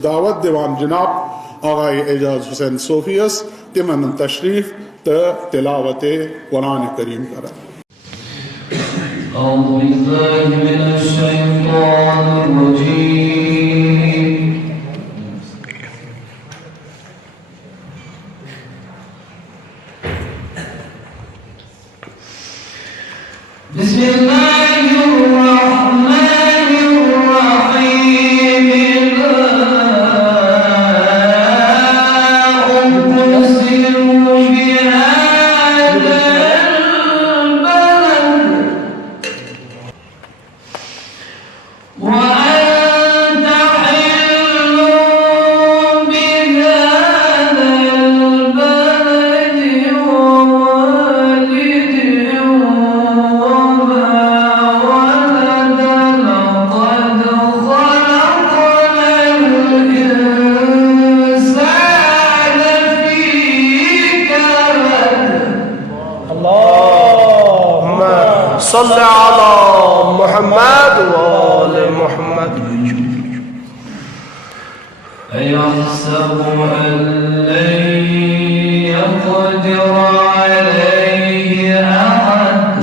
दावत दीवान जनाब आगाए एजाज हुसैन सोफियस तिमन तशरीफ तिलावत कुरान करीम करा। صل على محمد وآل محمد. أيحسب أن لن يقدر عليه أحد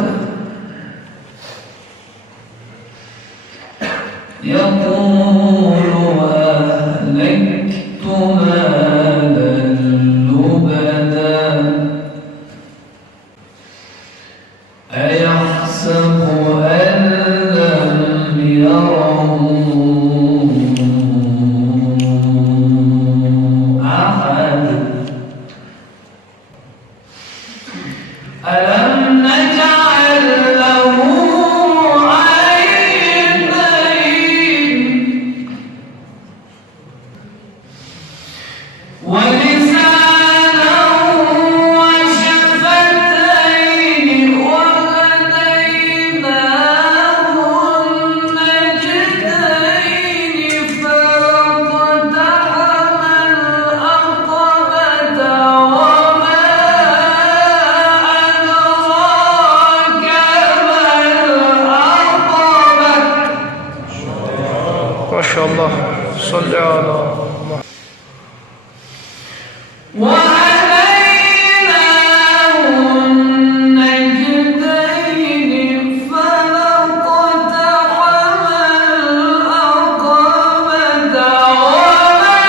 يقول أهلكت مالا لبدا أيحسب أن لم يره أحد ألم نجعل له عينين ولسانا وشفتين وهديناه النجدين فاقتحم العقبة وما أدراك ما العقبة. ما شاء الله. صل على محمد. وهديناه النجدين فلاقتحم العقبة وما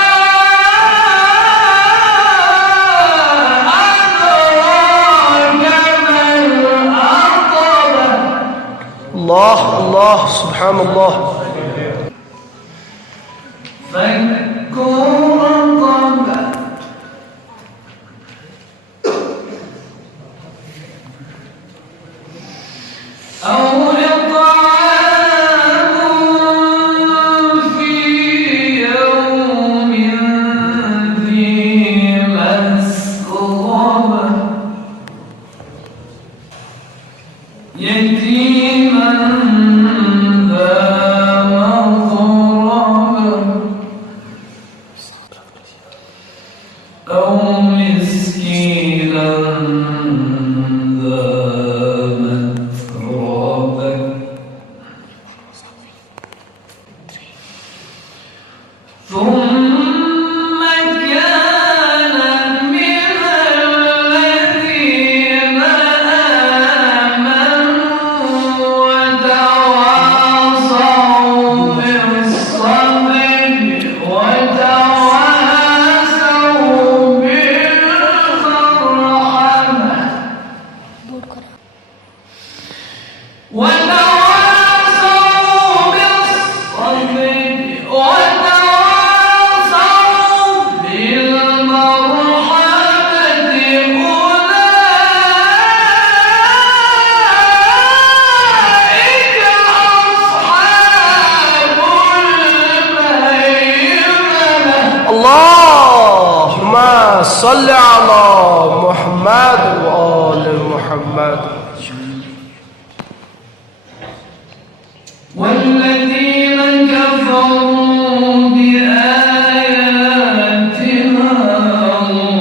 أدراك ما العقبة. الله الله سبحان الله. فك رقبة أو إطعام في يوم ذي مسغبة يتيما ذا مقربة أو مسكينا ذا متربة ثم كان من الذين آمنوا وتواصوا بالصبر وتواصوا بالمرحمة وتواصوا بالصبر وتواصوا بالمرحمة أولئك أصحاب الميمنة. اللهم صل على محمد وآل محمد. والذين كفروا بآياتنا هم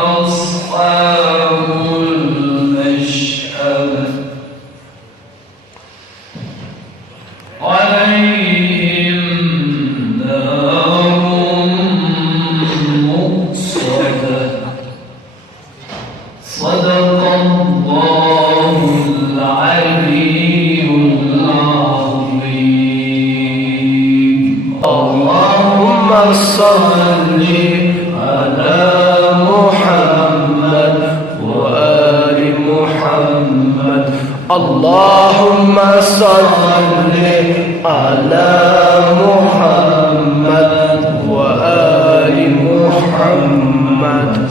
أصحاب المشأمة عليهم نار اللهم صل على محمد وآل محمد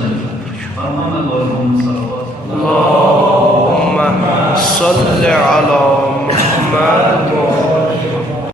اللهم صل على محمد